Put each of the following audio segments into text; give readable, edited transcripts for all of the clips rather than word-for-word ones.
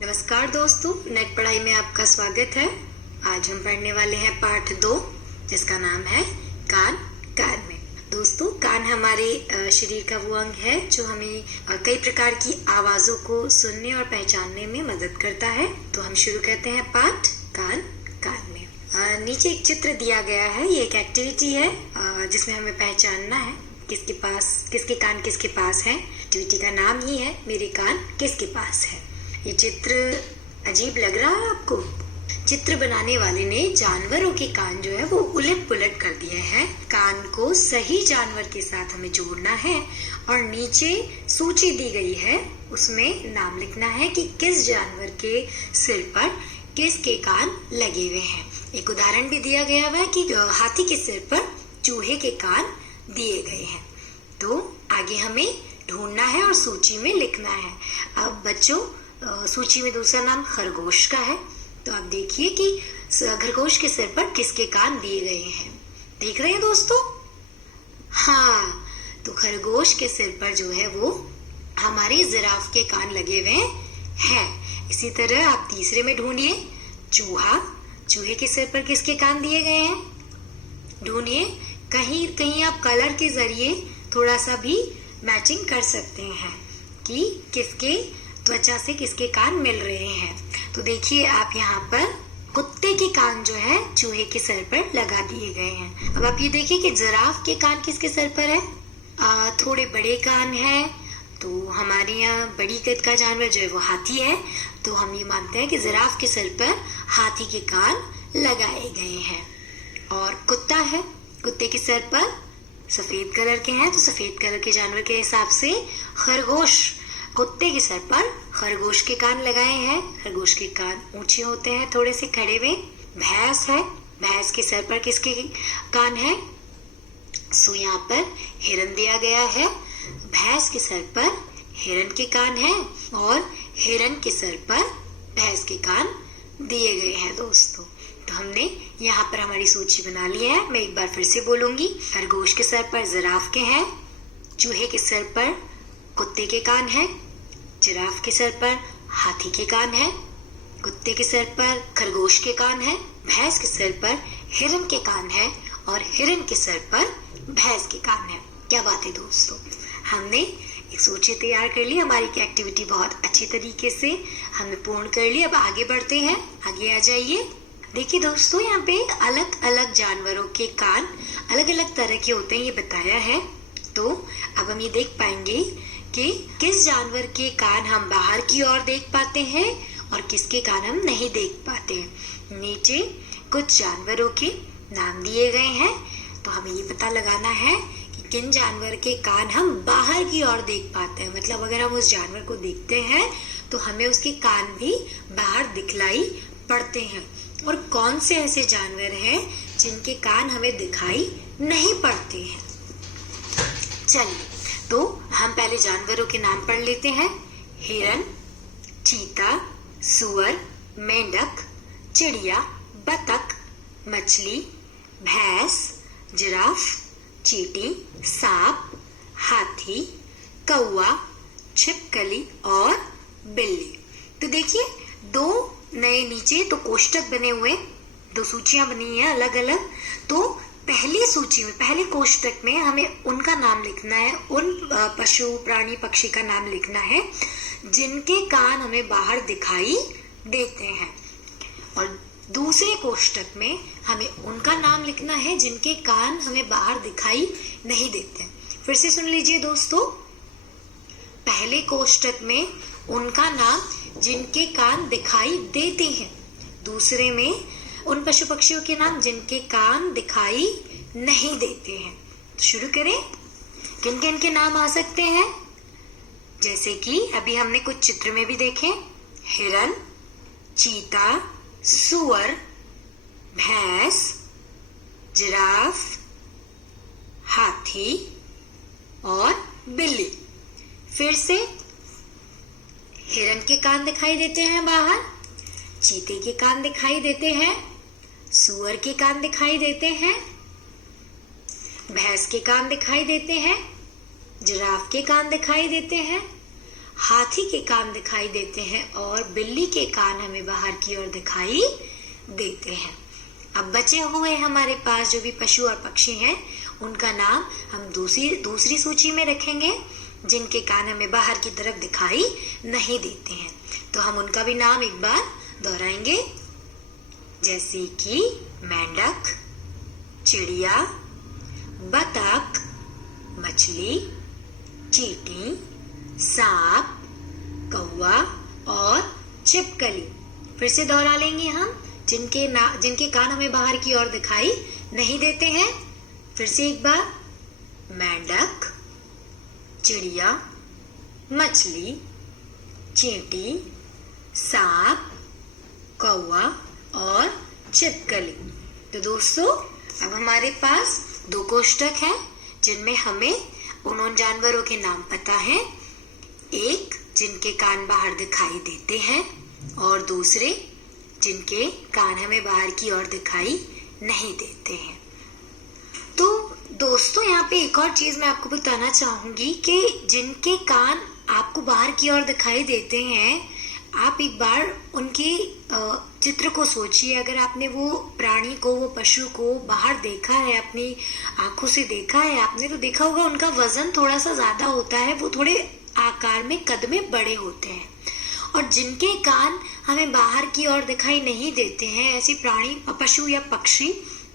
नमस्कार दोस्तों, नेट पढ़ाई में आपका स्वागत है। आज हम पढ़ने वाले हैं पाठ 2, जिसका नाम है कान कान में। दोस्तों, कान हमारे शरीर का वो अंग है जो हमें कई प्रकार की आवाजों को सुनने और पहचानने में मदद करता है। तो हम शुरू करते हैं पाठ कान कान में। नीचे एक चित्र दिया गया है। ये एक एक्टिविटी है जिसमें हमें पहचानना है किसके कान किसके पास है। एक्टिविटी का नाम ही है मेरे कान किसके पास है। ये चित्र अजीब लग रहा है आपको? चित्र बनाने वाले ने जानवरों के कान जो है वो उलट पुलट कर दिए हैं। कान को सही जानवर के साथ हमें जोड़ना है और नीचे सूची दी गई है, उसमें नाम लिखना है कि किस जानवर के सिर पर किसके कान लगे हुए हैं। एक उदाहरण भी दिया गया है कि हाथी के सिर पर चूहे के कान दिए गए हैं। तो आगे हमें ढूंढना है और सूची में लिखना है। अब बच्चों, सूची में दूसरा नाम खरगोश का है। तो आप देखिए कि खरगोश के सिर पर किसके कान दिए गए हैं। देख रहे हैं दोस्तों? हाँ, तो खरगोश के सिर पर जो है वो हमारे जिराफ के कान लगे हुए हैं। इसी तरह आप तीसरे में ढूंढिए चूहे के सिर पर किसके कान दिए गए हैं। ढूंढिए, कहीं कहीं आप कलर के जरिए थोड़ा सा भी मैचिंग कर सकते हैं कि किसके त्वचा से किसके कान मिल रहे हैं। तो देखिए, आप यहाँ पर कुत्ते के कान जो है चूहे के सर पर लगा दिए गए हैं। अब आप ये देखिए कि जिराफ के कान किसके सर पर है। थोड़े बड़े कान है, तो हमारे यहाँ बड़ी कद का जानवर जो है वो हाथी है। तो हम ये मानते हैं कि जिराफ के सर पर हाथी के कान लगाए गए हैं। और कुत्ता है, कुत्ते के सर पर सफेद कलर के हैं, तो सफेद कलर के जानवर के हिसाब से कुत्ते के सर पर खरगोश के कान लगाए हैं। खरगोश के कान ऊंचे होते हैं, थोड़े से खड़े हुए। भैंस है, भैंस के सर पर किसके कान है। सो यहाँ पर हिरन दिया गया है। भैंस के सर पर हिरन के कान है और हिरन के सर पर भैंस के कान दिए गए हैं दोस्तों। तो हमने यहाँ पर हमारी सूची बना ली है। मैं एक बार फिर से बोलूंगी। खरगोश के सर पर जिराफ के हैं, चूहे के सर पर कुत्ते के कान है, जिराफ के सर पर हाथी के कान है, कुत्ते के सर पर खरगोश के कान है, भैंस के सर पर हिरन के कान है और हिरन के सर पर भैंस के कान है। क्या बात है दोस्तों, हमने एक सूची तैयार कर ली। हमारी एक्टिविटी बहुत अच्छी तरीके से हमने पूर्ण कर ली। अब आगे बढ़ते हैं, आगे आ जाइए। देखिए दोस्तों, यहाँ पे अलग अलग जानवरों के कान अलग अलग तरह के होते हैं, ये बताया है। तो अब हम ये देख पाएंगे कि किस जानवर के कान हम बाहर की ओर देख पाते हैं और किसके कान हम नहीं देख पाते हैं। नीचे कुछ जानवरों के नाम दिए गए हैं, तो हमें ये पता लगाना है कि किन जानवर के कान हम बाहर की ओर देख पाते हैं। मतलब अगर हम उस जानवर को देखते हैं तो हमें उसके कान भी बाहर दिखलाई पड़ते हैं। और कौन से ऐसे जानवर हैं जिनके कान हमें दिखाई नहीं पड़ते हैं। चलिए, तो हम पहले जानवरों के नाम पढ़ लेते हैं। हिरन, चीता, सुअर, मेंढक, चिड़िया, बतख, मछली, भैंस, जिराफ, चींटी, सांप, हाथी, कौवा, छिपकली और बिल्ली। तो देखिए, दो नए नीचे तो कोष्टक बने हुए, दो सूचियां बनी हैं अलग अलग। तो पहली सूची में, पहले कोष्टक में हमें उनका नाम लिखना है, उन पशु प्राणी पक्षी का नाम लिखना है जिनके कान हमें बाहर दिखाई देते हैं। और दूसरे कोष्टक में हमें उनका नाम लिखना है जिनके कान हमें बाहर दिखाई नहीं देते। फिर से सुन लीजिए दोस्तों, पहले कोष्टक में उनका नाम जिनके कान दिखाई देते हैं, दूसरे में उन पशु पक्षियों के नाम जिनके कान दिखाई नहीं देते हैं। तो शुरू करें। किन किन के नाम आ सकते हैं? जैसे कि अभी हमने कुछ चित्र में भी देखे, हिरन, चीता, सुअर, भैंस, जिराफ, हाथी और बिल्ली। फिर से, हिरन के कान दिखाई देते हैं बाहर, चीते के कान दिखाई देते हैं, सुअर के कान दिखाई देते हैं, भैंस के कान दिखाई देते हैं, जिराफ के कान दिखाई देते हैं, हाथी के कान दिखाई देते हैं और बिल्ली के कान हमें बाहर की ओर दिखाई देते हैं। अब बचे हुए हमारे पास जो भी पशु और पक्षी हैं, उनका नाम हम दूसरी सूची में रखेंगे, जिनके कान हमें बाहर की तरफ दिखाई नहीं देते हैं। तो हम उनका भी नाम एक बार दोहराएंगे, जैसे कि मेंढक, चिड़िया, बतख, मछली, चींटी, सांप, कौवा और छिपकली। फिर से दोहरा लेंगे हम, जिनके कान हमें बाहर की ओर दिखाई नहीं देते हैं। फिर से एक बार, मेंढक, चिड़िया, मछली, चींटी, सांप, कौवा और छिपकली। तो दोस्तों, अब हमारे पास 2 कोष्ठक हैं, जिनमें हमें उन जानवरों के नाम पता है। एक जिनके कान बाहर दिखाई देते हैं और दूसरे जिनके कान हमें बाहर की ओर दिखाई नहीं देते हैं। तो दोस्तों, यहाँ पे एक और चीज मैं आपको बताना चाहूंगी कि जिनके कान आपको बाहर की ओर दिखाई देते हैं, आप एक बार उनके चित्र को सोचिए। अगर आपने वो प्राणी को, वो पशु को बाहर देखा है, अपनी आंखों से देखा है आपने, तो देखा होगा उनका वजन थोड़ा सा ज्यादा होता है, वो थोड़े आकार में, कद में बड़े होते हैं। और जिनके कान हमें बाहर की ओर दिखाई नहीं देते हैं, ऐसे प्राणी, पशु या पक्षी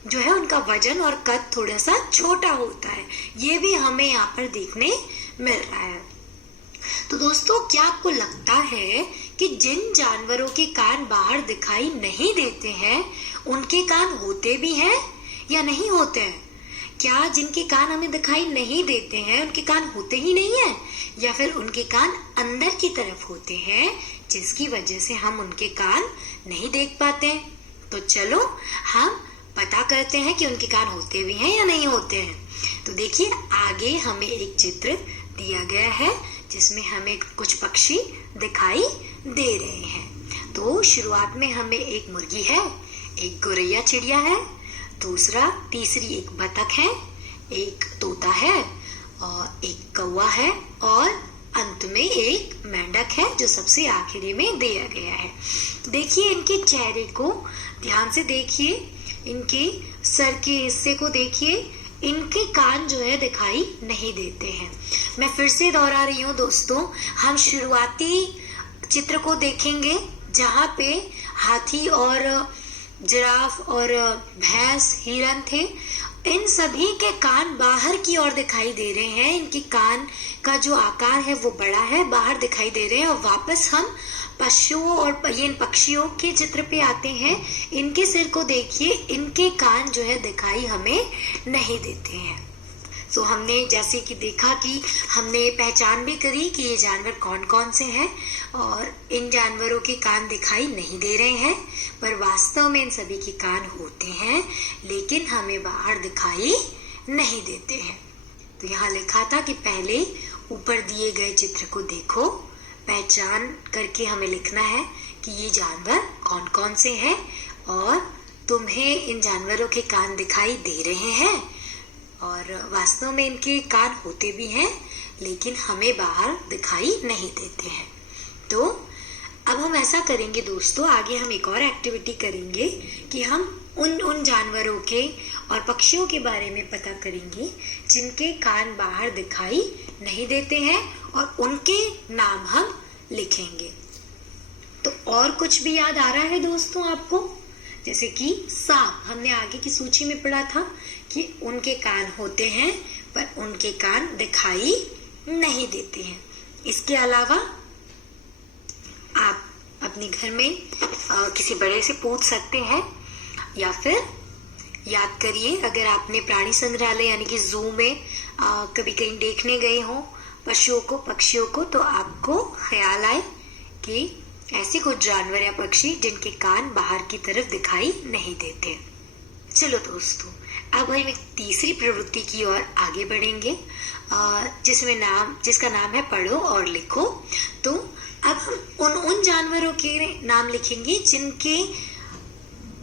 जो है, उनका वजन और कद थोड़ा सा छोटा होता है। ये भी हमें यहाँ पर देखने मिल रहा है। तो दोस्तों, क्या आपको लगता है कि जिन जानवरों के कान बाहर दिखाई नहीं देते हैं, उनके कान होते भी हैं या नहीं होते हैं? क्या जिनके कान हमें दिखाई नहीं देते हैं, उनके कान होते ही नहीं है, या फिर उनके कान अंदर की तरफ होते हैं, जिसकी वजह से हम उनके कान नहीं देख पाते? तो चलो हम पता करते हैं कि उनके कान होते भी हैं या नहीं होते हैं। तो देखिए, आगे हमें एक चित्र दिया गया है, जिसमें हमें कुछ पक्षी दिखाई दे रहे हैं। तो शुरुआत में हमें एक मुर्गी है, एक गौरैया चिड़िया है, तीसरी एक बतख है, एक तोता है और एक कौवा है, और अंत में एक मेंढक है, जो सबसे आखिरी में दिया गया है। देखिए, इनके चेहरे को ध्यान से देखिए, इनके सर के हिस्से को देखिए, इनके कान जो है दिखाई नहीं देते हैं। मैं फिर से दोहरा रही हूँ दोस्तों, हम शुरुआती चित्र को देखेंगे, जहाँ पे हाथी और जिराफ और भैंस, हिरन थे। इन सभी के कान बाहर की ओर दिखाई दे रहे हैं, इनके कान का जो आकार है वो बड़ा है, बाहर दिखाई दे रहे हैं। और वापस हम पशुओं और ये पक्षियों के चित्र पे आते हैं। इनके सिर को देखिए, इनके कान जो है दिखाई हमें नहीं देते हैं। तो हमने जैसे कि देखा कि हमने पहचान भी करी कि ये जानवर कौन कौन से हैं, और इन जानवरों के कान दिखाई नहीं दे रहे हैं, पर वास्तव में इन सभी के कान होते हैं, लेकिन हमें बाहर दिखाई नहीं देते हैं। तो यहाँ लिखा था कि पहले ऊपर दिए गए चित्र को देखो, पहचान करके हमें लिखना है कि ये जानवर कौन कौन से हैं, और तुम्हें इन जानवरों के कान दिखाई दे रहे हैं, और वास्तव में इनके कान होते भी हैं, लेकिन हमें बाहर दिखाई नहीं देते हैं। तो अब हम ऐसा करेंगे दोस्तों, आगे हम एक और एक्टिविटी करेंगे कि हम उन जानवरों के और पक्षियों के बारे में पता करेंगे जिनके कान बाहर दिखाई नहीं देते हैं, और उनके नाम हम लिखेंगे। तो और कुछ भी याद आ रहा है दोस्तों आपको? जैसे कि सांप, हमने आगे की सूची में पढ़ा था कि उनके कान होते हैं, पर उनके कान दिखाई नहीं देते हैं। इसके अलावा आप अपने घर में किसी बड़े से पूछ सकते हैं, या फिर याद करिए, अगर आपने प्राणी संग्रहालय यानी कि जू में कभी कहीं देखने गए हो पशुओं को, पक्षियों को, तो आपको ख्याल आए कि ऐसे कुछ जानवर या पक्षी जिनके कान बाहर की तरफ दिखाई नहीं देते। चलो दोस्तों, अब हम एक तीसरी प्रवृत्ति की ओर आगे बढ़ेंगे, जिसका नाम है पढ़ो और लिखो। तो अब हम उन जानवरों के नाम लिखेंगे जिनके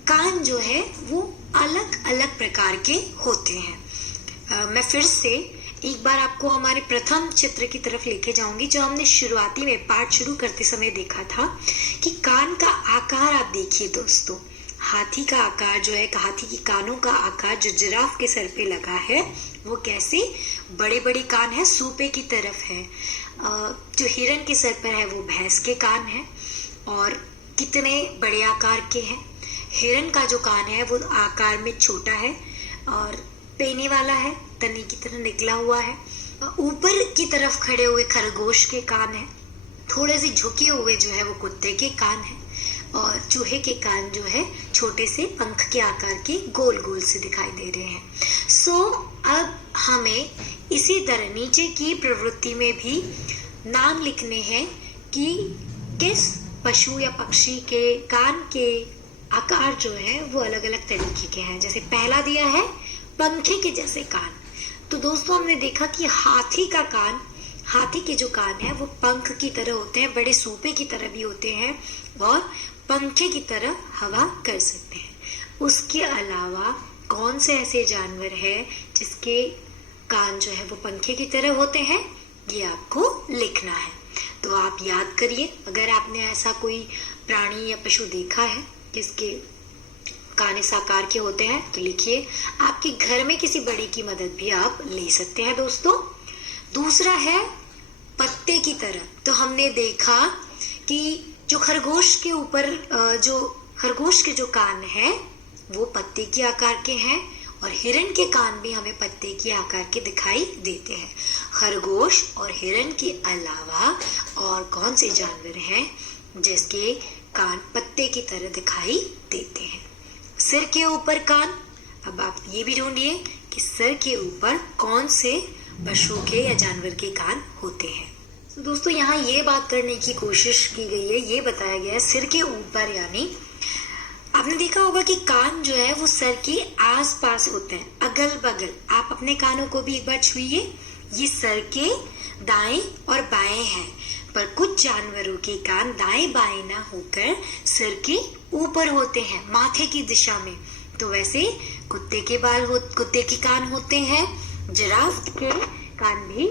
कान जो है वो अलग अलग प्रकार के होते हैं। मैं फिर से एक बार आपको हमारे प्रथम चित्र की तरफ लेके जाऊंगी, जो हमने शुरुआती में पाठ शुरू करते समय देखा था कि कान का आकार आप देखिए दोस्तों। हाथी का आकार जो है, हाथी की कानों का आकार जो जिराफ के सर पे लगा है वो कैसे बड़े बड़े कान है, सूपे की तरफ है। जो हिरन के सर पर है वो भैंस के कान है और कितने बड़े आकार के हैं। हिरन का जो कान है वो आकार में छोटा है और पेने वाला है, तने की तरह निकला हुआ है। ऊपर की तरफ खड़े हुए खरगोश के कान है, थोड़े से झुके हुए जो है वो कुत्ते के कान है और चूहे के कान जो है छोटे से पंख के आकार के गोल गोल से दिखाई दे रहे हैं। अब हमें इसी तरह नीचे की प्रवृत्ति में भी नाम लिखने हैं कि किस पशु या पक्षी के कान के आकार जो है वो अलग अलग तरीके के हैं। जैसे पहला दिया है पंखे के जैसे कान। तो दोस्तों हमने देखा कि हाथी के जो कान है वो पंख की तरह होते हैं, बड़े सूपे की तरह भी होते हैं और पंखे की तरह हवा कर सकते हैं। उसके अलावा कौन से ऐसे जानवर है जिसके कान जो है वो पंखे की तरह होते हैं, ये आपको लिखना है। तो आप याद करिए, अगर आपने ऐसा कोई प्राणी या पशु देखा है जिसके कान इस आकार के होते हैं तो लिखिए। आपके घर में किसी बड़े की मदद भी आप ले सकते हैं दोस्तों। दूसरा है पत्ते की तरह। तो हमने देखा कि जो खरगोश के जो कान है वो पत्ते के आकार के हैं और हिरन के कान भी हमें पत्ते के आकार के दिखाई देते हैं। खरगोश और हिरन के अलावा और कौन से जानवर हैं जिसके कान पत्ते की तरह दिखाई देते हैं? सिर के ऊपर कान। अब आप ये भी ढूंढिए कि सिर के ऊपर कौन से पशु के या जानवर के कान होते हैं। तो दोस्तों यहाँ ये बात करने की कोशिश की गई है, ये बताया गया है सिर के ऊपर, यानी आपने देखा होगा कि कान जो है वो सर के आसपास होते हैं, अगल बगल। आप अपने कानों को भी एक बार छुइए, ये सर के दाएं और बाएं हैं। पर कुछ जानवरों के कान दाएं बाएं ना होकर सिर के ऊपर होते हैं, माथे की दिशा में। तो वैसे कुत्ते के कान होते हैं, जिराफ के कान भी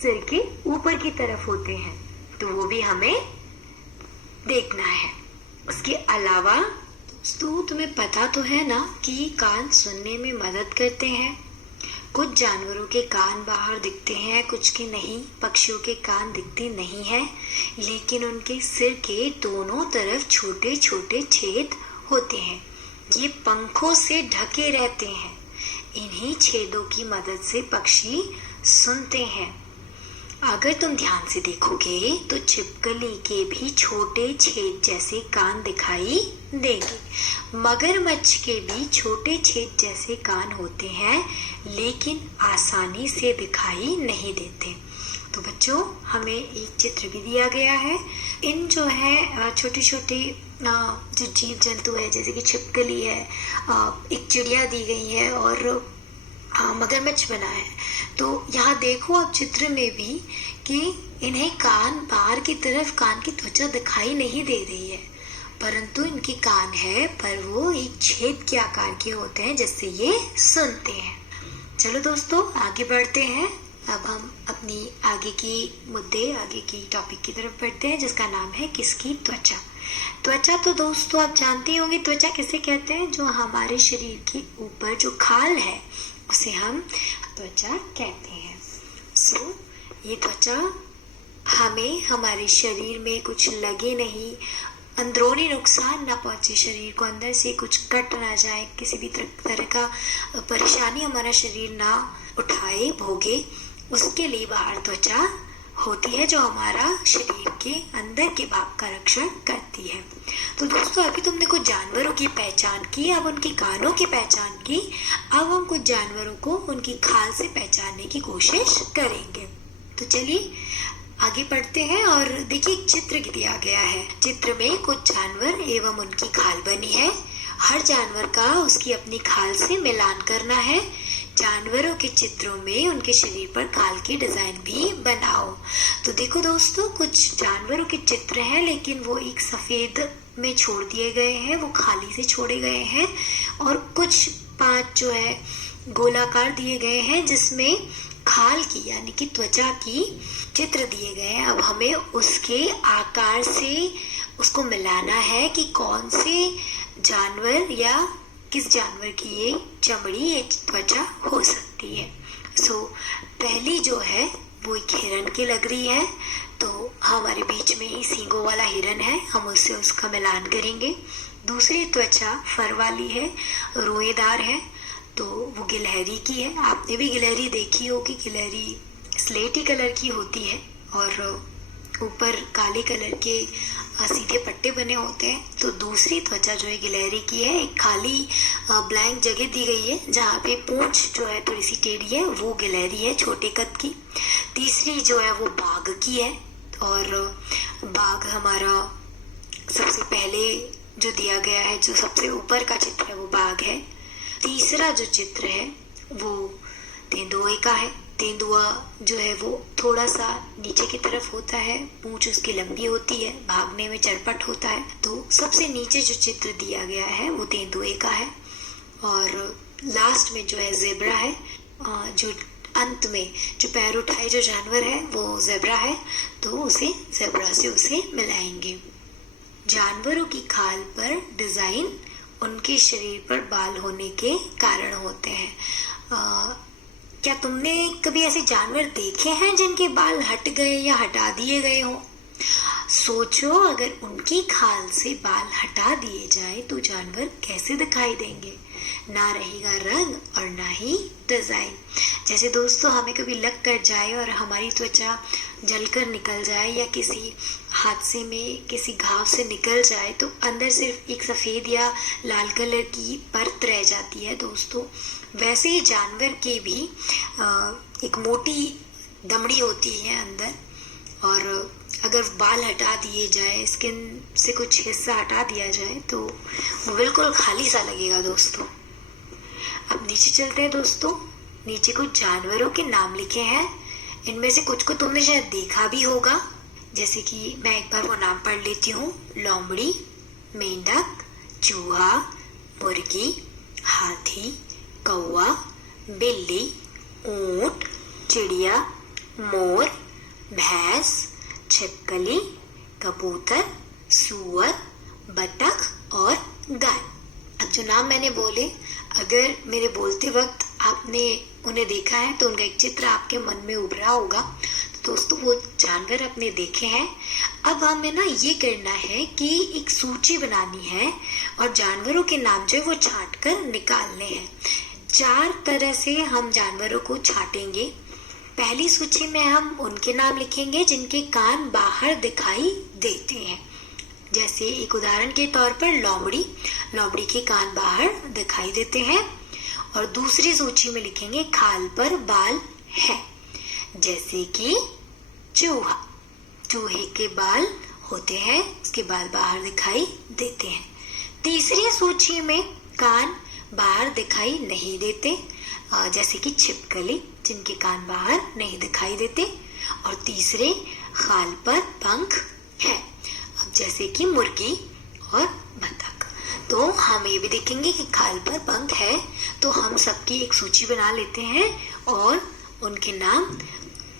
सिर के ऊपर की तरफ होते हैं, तो वो भी हमें देखना है। उसके अलावा दोस्तों तुम्हें पता तो है ना कि कान सुनने में मदद करते हैं। कुछ जानवरों के कान बाहर दिखते हैं, कुछ के नहीं। पक्षियों के कान दिखते नहीं हैं, लेकिन उनके सिर के दोनों तरफ छोटे छोटे छेद होते हैं। ये पंखों से ढके रहते हैं। इन्हीं छेदों की मदद से पक्षी सुनते हैं। अगर तुम ध्यान से देखोगे तो छिपकली के भी छोटे छेद जैसे कान दिखाई देंगे। मगरमच्छ के भी छोटे छेद जैसे कान होते हैं, लेकिन आसानी से दिखाई नहीं देते। तो बच्चों हमें एक चित्र भी दिया गया है। इन जो है छोटे छोटे जो जीव जंतु है, जैसे कि छिपकली है, एक चिड़िया दी गई है और मगरमच्छ बना है। तो यहाँ देखो आप चित्र में भी कि इन्हें कान बाहर की तरफ कान की त्वचा दिखाई नहीं दे रही है, परंतु इनके कान है पर वो एक छेद के आकार के होते हैं जिससे ये सुनते हैं। चलो दोस्तों आगे बढ़ते हैं। अब हम अपनी आगे की टॉपिक की तरफ बढ़ते हैं, जिसका नाम है किसकी त्वचा। त्वचा तो दोस्तों आप जानते होंगे त्वचा किसे कहते हैं। जो हमारे शरीर के ऊपर जो खाल है उसे हम त्वचा कहते हैं। ये त्वचा हमें हमारे शरीर में कुछ लगे नहीं, अंदरूनी नुकसान ना पहुंचे, शरीर को अंदर से कुछ कट ना जाए, किसी भी तरह का परेशानी हमारा शरीर ना उठाए भोगे, उसके लिए बाहर त्वचा होती है जो हमारा शरीर के अंदर के भाग का रक्षण करती है। तो दोस्तों अभी तुमने कुछ जानवरों की पहचान की, अब उनके कानों की पहचान की। अब हम कुछ जानवरों को उनकी खाल से पहचानने की कोशिश करेंगे। तो चलिए आगे बढ़ते हैं और देखिए एक चित्र दिया गया है। चित्र में कुछ जानवर एवं उनकी खाल बनी है। हर जानवर का उसकी अपनी खाल से मिलान करना है। जानवरों के चित्रों में उनके शरीर पर खाल की डिजाइन भी बनाओ। तो देखो दोस्तों कुछ जानवरों के चित्र हैं, लेकिन वो एक सफेद में छोड़ दिए गए हैं, वो खाली से छोड़े गए हैं। और कुछ 5 जो है गोलाकार दिए गए हैं, जिसमें खाल की यानी कि त्वचा की चित्र दिए गए हैं। अब हमें उसके आकार से उसको मिलाना है कि कौन से जानवर या किस जानवर की ये चमड़ी, ये त्वचा हो सकती है। पहली जो है वो एक हिरन की लग रही है, तो हमारे बीच में ही सींगों वाला हिरन है, हम उससे उसका मिलान करेंगे। दूसरी त्वचा फर वाली है, रोएदार है, तो वो गिलहरी की है। आपने भी गिलहरी देखी होगी, गिलहरी स्लेटी कलर की होती है और ऊपर काले कलर के सीधे पट्टे बने होते हैं। तो दूसरी त्वचा जो है गिलहरी की है, एक खाली ब्लैंक जगह दी गई है जहाँ पे पूंछ जो है थोड़ी सी टेढ़ी है, वो गिलहरी है छोटे कद की। तीसरी जो है वो बाघ की है और बाघ हमारा सबसे पहले जो दिया गया है, जो सबसे ऊपर का चित्र है वो बाघ है। तीसरा जो चित्र है वो तेंदुए का है। तेंदुआ जो है वो थोड़ा सा नीचे की तरफ होता है, पूंछ उसकी लंबी होती है, भागने में चरपट होता है। तो सबसे नीचे जो चित्र दिया गया है वो तेंदुए का है और लास्ट में जो है ज़ेब्रा है। जो अंत में जो पैर उठाए जो जानवर है वो ज़ेब्रा है, तो उसे ज़ेब्रा से उसे मिलाएंगे। जानवरों की खाल पर डिजाइन उनके शरीर पर बाल होने के कारण होते हैं। क्या तुमने कभी ऐसे जानवर देखे हैं जिनके बाल हट गए या हटा दिए गए हो? सोचो, अगर उनकी खाल से बाल हटा दिए जाए तो जानवर कैसे दिखाई देंगे? ना रहेगा रंग और ना ही डिजाइन। जैसे दोस्तों, हमें कभी लग कर जाए और हमारी त्वचा जलकर निकल जाए या किसी हादसे में किसी घाव से निकल जाए तो अंदर सिर्फ एक सफेद या लाल कलर की परत रह जाती है दोस्तों। वैसे ही जानवर के भी एक मोटी दमड़ी होती है अंदर, और अगर बाल हटा दिए जाए, स्किन से कुछ हिस्सा हटा दिया जाए तो वो बिल्कुल खाली सा लगेगा दोस्तों। अब नीचे चलते हैं दोस्तों। नीचे कुछ जानवरों के नाम लिखे हैं, इनमें से कुछ को तुमने शायद देखा भी होगा। जैसे कि मैं एक बार वो नाम पढ़ लेती हूँ। लोमड़ी, मेंढक, चूहा, मुर्गी, हाथी, कौवा, बिल्ली, ऊंट, चिड़िया, मोर, भैंस, छिपकली, कबूतर, सूअर, बतख और गाय। अब जो नाम मैंने बोले, अगर मेरे बोलते वक्त आपने उन्हें देखा है तो उनका एक चित्र आपके मन में उभरा होगा। तो दोस्तों, वो जानवर अपने देखे हैं। अब हमें ना ये करना है कि एक सूची बनानी है और जानवरों के नाम जो है वो छांट कर निकालने हैं। 4 तरह से हम जानवरों को छांटेंगे। पहली सूची में हम उनके नाम लिखेंगे जिनके कान बाहर दिखाई देते हैं। जैसे एक उदाहरण के तौर पर लोमड़ी, लोमड़ी के कान बाहर दिखाई देते हैं। और दूसरी सूची में लिखेंगे खाल पर बाल है, जैसे कि चूहा, चूहे के बाल होते हैं, उसके बाल बाहर दिखाई देते हैं। तीसरी सूची में कान बाहर दिखाई नहीं देते, जैसे कि छिपकली, जिनके कान बाहर नहीं दिखाई देते। और तीसरे खाल पर पंख है, अब जैसे कि मुर्गी और बतख। तो हम ये भी देखेंगे कि खाल पर पंख है, तो हम सबकी एक सूची बना लेते हैं और उनके नाम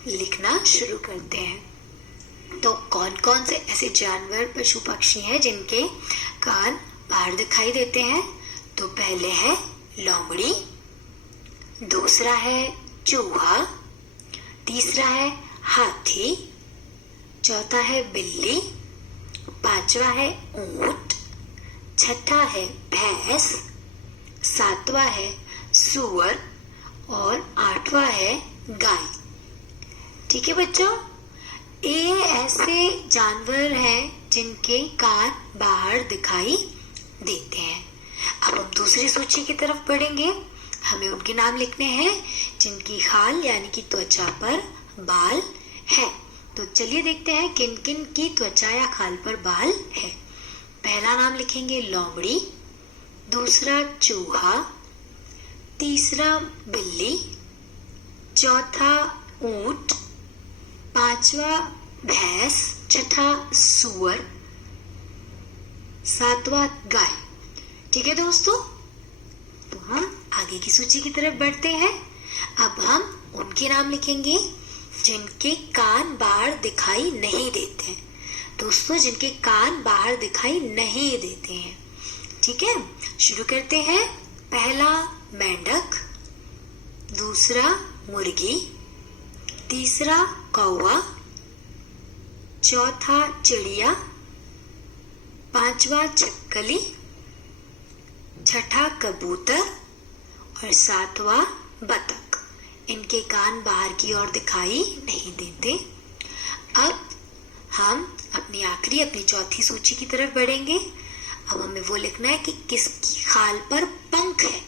लिखना शुरू करते हैं। तो कौन कौन से ऐसे जानवर, पशु पक्षी हैं जिनके कान बाहर दिखाई देते हैं? तो पहले है लोमड़ी, दूसरा है चूहा, तीसरा है हाथी, चौथा है बिल्ली, पांचवा है ऊंट, छठा है भैंस, सातवां है सूअर और आठवां है गाय। ठीक है बच्चों, ये ऐसे जानवर हैं जिनके कान बाहर दिखाई देते हैं। अब हम दूसरी सूची की तरफ बढ़ेंगे। हमें उनके नाम लिखने हैं जिनकी खाल यानी कि त्वचा पर बाल है। तो चलिए देखते हैं किन किन की त्वचा या खाल पर बाल है। पहला नाम लिखेंगे लोमड़ी, दूसरा चूहा, तीसरा बिल्ली, चौथा ऊंट, पांचवा भैंस, छठा सूअर, सातवां गाय। ठीक है दोस्तों, तो हम आगे की सूची की तरफ बढ़ते हैं। अब हम उनके नाम लिखेंगे जिनके कान बाहर दिखाई नहीं देते हैं। दोस्तों, जिनके कान बाहर दिखाई नहीं देते हैं। ठीक है, शुरू करते हैं। पहला मेंढक, दूसरा मुर्गी, तीसरा कौवा, चौथा चिड़िया, पांचवा छिपकली, छठा कबूतर और सातवां बतख। इनके कान बाहर की ओर दिखाई नहीं देते। अब हम अपनी चौथी सूची की तरफ बढ़ेंगे। अब हमें वो लिखना है कि किसकी खाल पर पंख है,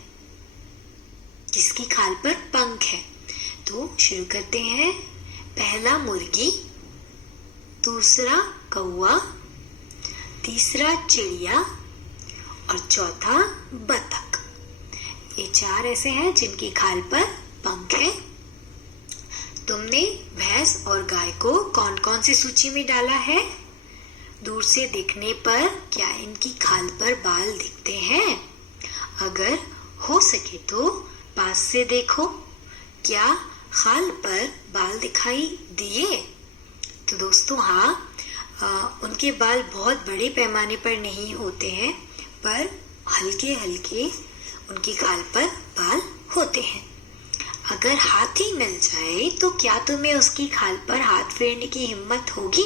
किसकी खाल पर पंख है। तो शुरू करते हैं। पहला मुर्गी, दूसरा कौवा, तीसरा चिड़िया और चौथा बतख। ये चार ऐसे हैं जिनकी खाल पर पंख है। तुमने भैंस और गाय को कौन कौन सी सूची में डाला है? दूर से देखने पर क्या इनकी खाल पर बाल दिखते हैं? अगर हो सके तो पास से देखो, क्या खाल पर बाल दिखाई दिए? तो दोस्तों हाँ, उनके बाल बहुत बड़े पैमाने पर नहीं होते हैं, पर हल्के हल्के उनकी खाल पर बाल होते हैं। अगर हाथी मिल जाए तो क्या तुम्हें उसकी खाल पर हाथ फेरने की हिम्मत होगी?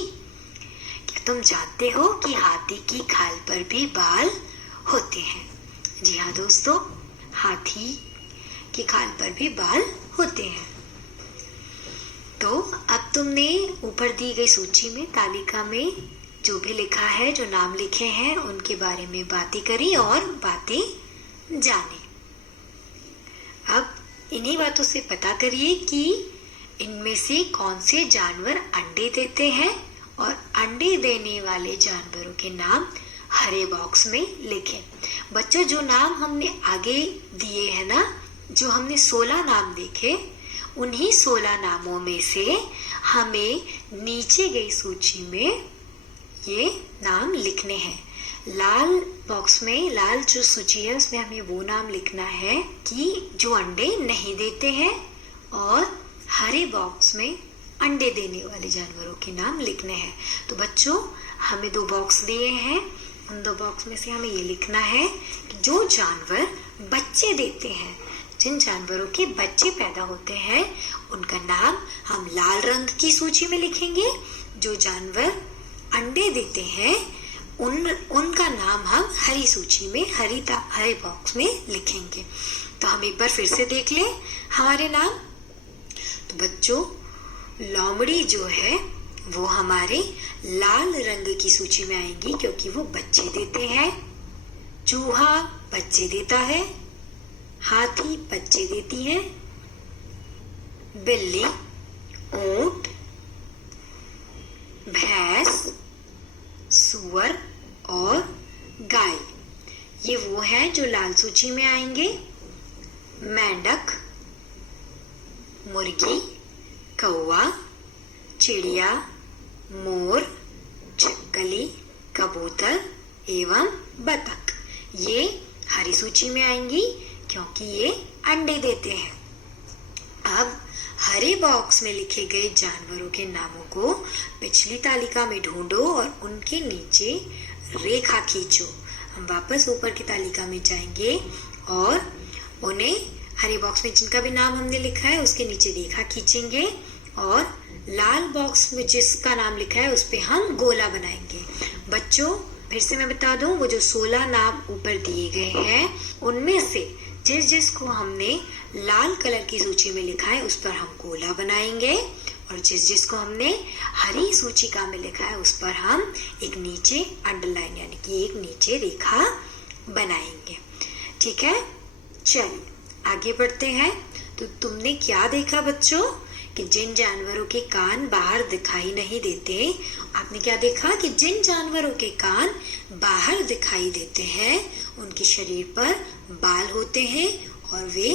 क्या तुम जानते हो कि हाथी की खाल पर भी बाल होते हैं? जी हाँ दोस्तों, हाथी की खाल पर भी बाल होते हैं। तो अब तुमने ऊपर दी गई सूची में, तालिका में जो भी लिखा है, जो नाम लिखे हैं, उनके बारे में बातें करी और बातें जाने। अब इन्हीं बातों से पता करिए कि इनमें से कौन से जानवर अंडे देते हैं और अंडे देने वाले जानवरों के नाम हरे बॉक्स में लिखें। बच्चों, जो नाम हमने आगे दिए हैं ना, जो हमने 16 नाम देखे, उन्हीं 16 नामों में से हमें नीचे गई सूची में ये नाम लिखने हैं। लाल बॉक्स में, लाल जो सूची है उसमें हमें वो नाम लिखना है कि जो अंडे नहीं देते हैं, और हरे बॉक्स में अंडे देने वाले जानवरों के नाम लिखने हैं। तो बच्चों, हमें 2 बॉक्स दिए हैं, उन 2 बॉक्स में से हमें ये लिखना है कि जो जानवर बच्चे देते हैं, जिन जानवरों के बच्चे पैदा होते हैं, उनका नाम हम लाल रंग की सूची में लिखेंगे। जो जानवर अंडे देते हैं, उनका नाम हम हरी सूची में, हरे बॉक्स में लिखेंगे। तो हम एक बार फिर से देख लें हमारे नाम। तो बच्चों, लोमड़ी जो है वो हमारे लाल रंग की सूची में आएंगी क्योंकि वो बच्चे देते हैं। चूहा बच्चे देता है, हाथी बच्चे देती है, बिल्ली, ऊंट, भैंस, सूअर और गाय, ये वो हैं जो लाल सूची में आएंगे। मेंढक, मुर्गी, कौवा, चिड़िया, मोर, छिपकली, कबूतर एवं बतख, ये हरी सूची में आएंगी क्योंकि ये अंडे देते हैं। अब हरे बॉक्स में लिखे गए जानवरों के नामों को पिछली तालिका में ढूंढो और उनके नीचे रेखा खींचो। हम वापस ऊपर की तालिका में जाएंगे और उन्हें हरे बॉक्स में जिनका भी नाम हमने लिखा है उसके नीचे रेखा खींचेंगे और लाल बॉक्स में जिसका नाम लिखा है उस पे हम गोला बनाएंगे। बच्चों, फिर से मैं बता दूं, वो जो 16 नाम ऊपर दिए गए हैं उनमें से जिसको हमने लाल कलर की सूची में लिखा है उस पर हम गोला बनाएंगे, और जिसको हमने हरी सूचिका में लिखा है उस पर हम एक नीचे अंडरलाइन यानी कि एक नीचे रेखा बनाएंगे। ठीक है, चलिए आगे बढ़ते हैं। तो तुमने क्या देखा बच्चों कि जिन जानवरों के कान बाहर दिखाई नहीं देते, आपने क्या देखा कि जिन जानवरों के कान बाहर दिखाई देते हैं उनके शरीर पर बाल होते हैं और वे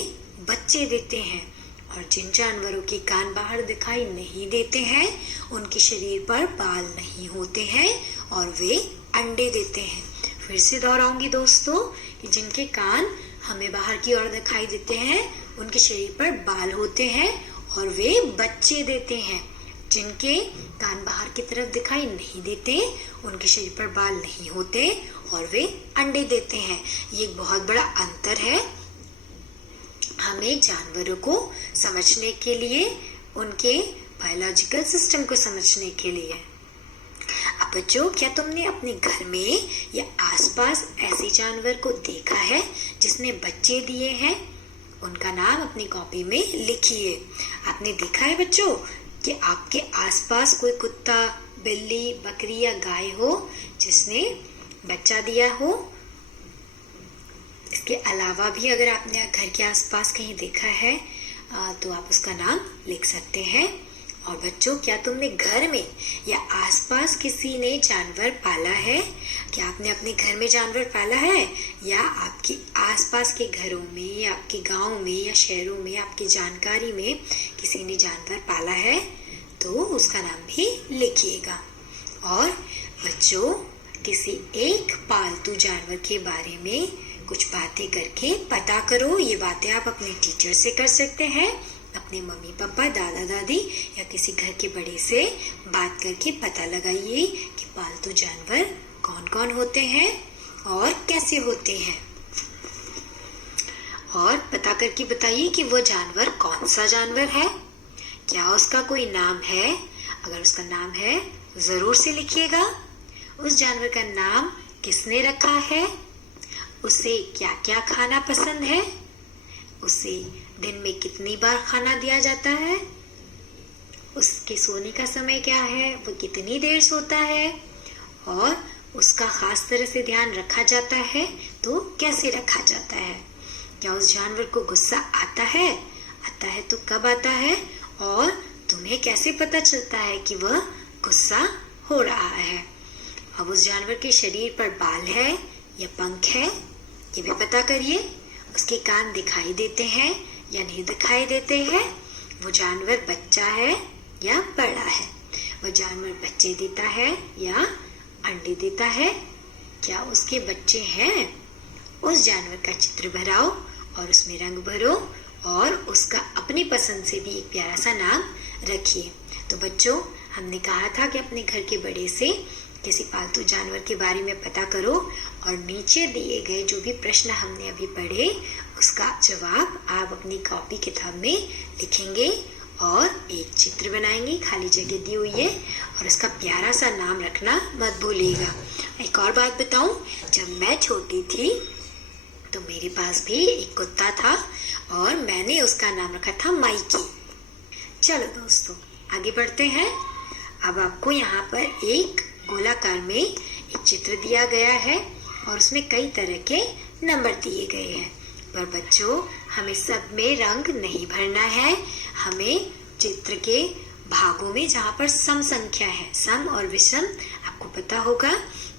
बच्चे देते हैं, और जिन जानवरों के कान बाहर दिखाई नहीं देते हैं उनके शरीर पर बाल नहीं होते हैं और वे अंडे देते हैं। फिर से दोहराऊंगी दोस्तों कि जिनके कान हमें बाहर की ओर दिखाई देते हैं उनके शरीर पर बाल होते हैं और वे बच्चे देते हैं। जिनके कान बाहर की तरफ दिखाई नहीं देते, उनके शरीर पर बाल नहीं होते और वे अंडे देते हैं। ये एक बहुत बड़ा अंतर है हमें जानवरों को समझने के लिए, उनके बायोलॉजिकल सिस्टम को समझने के लिए। अब बच्चों, क्या तुमने अपने घर में या आसपास ऐसे जानवर को देखा है जिसने बच्चे दिए हैं? उनका नाम अपनी कॉपी में लिखिए। आपने देखा है बच्चों कि आपके आसपास कोई कुत्ता, बिल्ली, बकरी या गाय हो जिसने बच्चा दिया हो? इसके अलावा भी अगर आपने घर के आसपास कहीं देखा है तो आप उसका नाम लिख सकते हैं। और बच्चों, क्या तुमने घर में या आसपास किसी ने जानवर पाला है? क्या आपने अपने घर में जानवर पाला है या आपके आसपास के घरों में या आपके गांव में या शहरों में आपकी जानकारी में किसी ने जानवर पाला है? तो उसका नाम भी लिखिएगा। और बच्चों, किसी एक पालतू जानवर के बारे में कुछ बातें करके पता करो। ये बातें आप अपने टीचर से कर सकते हैं, अपने मम्मी पापा, दादा दादी या किसी घर के बड़े से बात करके पता लगाइए कि पालतू जानवर कौन कौन होते हैं और कैसे होते हैं। और पता करके बताइए कि वो जानवर कौन सा जानवर है, क्या उसका कोई नाम है? अगर उसका नाम है जरूर से लिखिएगा। उस जानवर का नाम किसने रखा है? उसे क्या क्या खाना पसंद है? उसे दिन में कितनी बार खाना दिया जाता है? उसके सोने का समय क्या है? वो कितनी देर सोता है? और उसका खास तरह से ध्यान रखा जाता है तो कैसे रखा जाता है? क्या उस जानवर को गुस्सा आता है? आता है तो कब आता है? और तुम्हें कैसे पता चलता है कि वह गुस्सा हो रहा है? अब उस जानवर के शरीर पर बाल है या पंख है, ये भी पता करिए। उसके कान दिखाई देते हैं या नहीं दिखाई देते हैं? वो जानवर बच्चा है या बड़ा है? वो जानवर बच्चे देता है या अंडे देता है? क्या उसके बच्चे हैं? उस जानवर का चित्र बनाओ और उसमें रंग भरो और उसका अपनी पसंद से भी एक प्यारा सा नाम रखिए। तो बच्चों, हमने कहा था कि अपने घर के बड़े से किसी पालतू जानवर के बारे में पता करो और नीचे दिए गए जो भी प्रश्न हमने अभी पढ़े उसका जवाब आप अपनी कॉपी किताब में लिखेंगे और एक चित्र बनाएंगे, खाली जगह दी हुई है, और उसका प्यारा सा नाम रखना मत भूलिएगा। एक और बात बताऊं, जब मैं छोटी थी तो मेरे पास भी एक कुत्ता था और मैंने उसका नाम रखा था माइकी। चलो दोस्तों, आगे बढ़ते हैं। अब आपको यहाँ पर एक गोलाकार में एक चित्र दिया गया है और उसमें कई तरह के नंबर दिए गए हैं। पर बच्चों, हमें सब में रंग नहीं भरना है। हमें चित्र के भागों में जहाँ पर सम संख्या है, सम और विषम आपको पता होगा।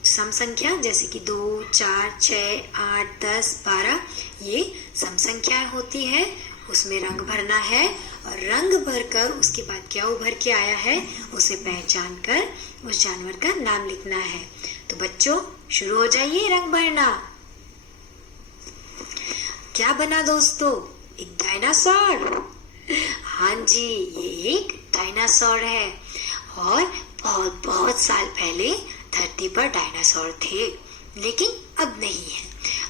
सम संख्या जैसे कि 2, 4, 6, 8, 10, 12 ये सम संख्याएं होती हैं, उसमें रंग भरना है और रंग भरकर उसके बाद क्या उभर के आया है उसे पहचान कर उस जानवर का नाम लिखना है। तो बच्चों, शुरू हो जाइए रंग भरना। क्या बना दोस्तों? एक डायनासोर। हाँ जी, ये एक डायनासोर है और बहुत बहुत साल पहले धरती पर डायनासोर थे, लेकिन अब नहीं है।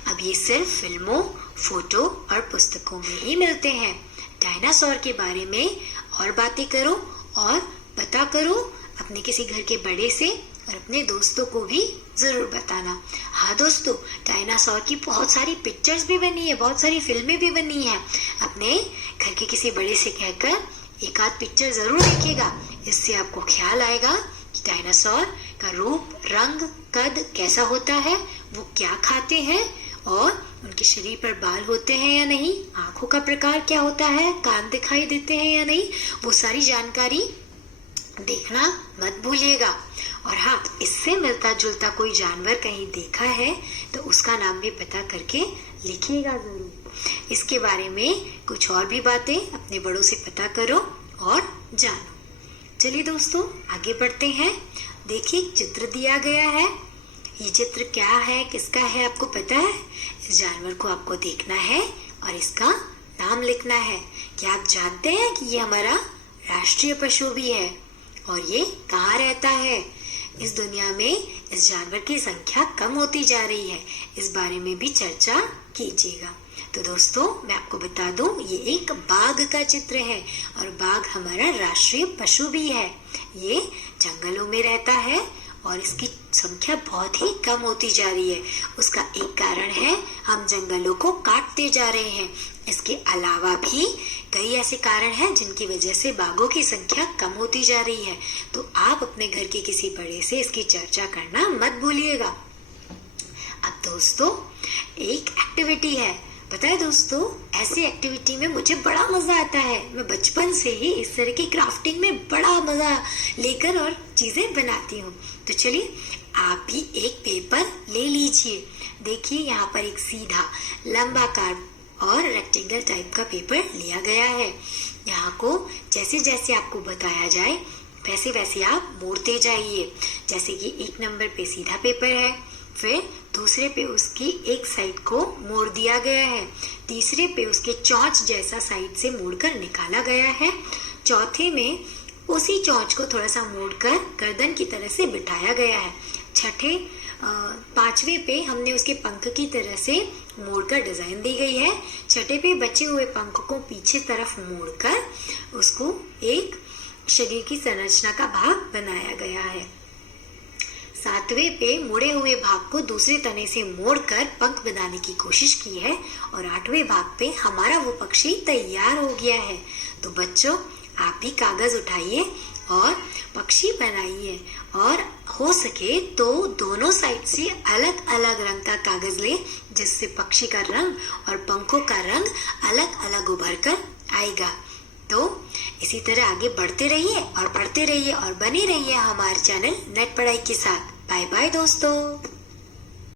अब ये सिर्फ फिल्मों, फोटो और पुस्तकों में ही मिलते हैं। डायनासोर के बारे में और बातें करो और पता करो अपने किसी घर के बड़े से और अपने दोस्तों को भी जरूर बताना। हाँ दोस्तों, डायनासोर की बहुत सारी पिक्चर्स भी बनी है, बहुत सारी फिल्में भी बनी है। अपने घर के किसी बड़े से कहकर एक आध पिक्चर जरूर देखिएगा। इससे आपको ख्याल आएगा कि डायनासोर का रूप, रंग, कद कैसा होता है, वो क्या खाते हैं और उनके शरीर पर बाल होते हैं या नहीं, आंखों का प्रकार क्या होता है, कान दिखाई देते हैं या नहीं, वो सारी जानकारी देखना मत भूलिएगा। और हाँ, इससे मिलता जुलता कोई जानवर कहीं देखा है तो उसका नाम भी पता करके लिखिएगा जरूर। इसके बारे में कुछ और भी बातें अपने बड़ों से पता करो और जानो। चलिए दोस्तों, आगे बढ़ते हैं। देखिए, चित्र दिया गया है। ये चित्र क्या है, किसका है, आपको पता है? इस जानवर को आपको देखना है और इसका नाम लिखना है। क्या आप जानते हैं कि ये हमारा राष्ट्रीय पशु भी है और ये कहाँ रहता है? इस दुनिया में इस जानवर की संख्या कम होती जा रही है, इस बारे में भी चर्चा कीजिएगा। तो दोस्तों, मैं आपको बता दूं, ये एक बाघ का चित्र है और बाघ हमारा राष्ट्रीय पशु भी है। ये जंगलों में रहता है और इसकी संख्या बहुत ही कम होती जा रही है। उसका एक कारण है, हम जंगलों को काटते जा रहे हैं। इसके अलावा भी कई ऐसे कारण हैं जिनकी वजह से बाघों की संख्या कम होती जा रही है। तो आप अपने घर के किसी बड़े से इसकी चर्चा करना मत भूलिएगा। अब दोस्तों, एक एक्टिविटी है। पता है दोस्तों, ऐसी एक्टिविटी में मुझे बड़ा मजा आता है। मैं बचपन से ही इस तरह की क्राफ्टिंग में बड़ा मजा लेकर और चीजें बनाती हूँ। तो चलिए, आप भी एक पेपर ले लीजिए। देखिए, यहाँ पर एक सीधा लंबा कार्ड और रेक्टेंगल टाइप का पेपर लिया गया है। यहाँ को जैसे जैसे आपको बताया जाए वैसे वैसे आप मोड़ते जाइए। जैसे कि 1 नंबर पे सीधा पेपर है, फिर दूसरे पे उसकी एक साइड को मोड़ दिया गया है, तीसरे पे उसके चौंच जैसा साइड से मोड़कर निकाला गया है, चौथे में उसी चौंच को थोड़ा सा मोड़कर गर्दन की तरह से बिठाया गया है, छठे 5वें पे हमने उसके पंख की तरह से मोड़कर डिजाइन दी गई है, छठे पे बचे हुए पंख को पीछे तरफ मोड़कर उसको एक शरीर की संरचना का भाग बनाया गया है, 7वें पे मुड़े हुए भाग को दूसरे तने से मोड़कर पंख बनाने की कोशिश की है और 8वें भाग पे हमारा वो पक्षी तैयार हो गया है। तो बच्चों, आप भी कागज उठाइए और पक्षी बनाइए और हो सके तो दोनों साइड से अलग अलग रंग का कागज ले, जिससे पक्षी का रंग और पंखों का रंग अलग अलग उभर कर आएगा। तो इसी तरह आगे बढ़ते रहिए और पढ़ते रहिए और बने रहिए हमारे चैनल नेट पढ़ाई के साथ। बाय बाय दोस्तों।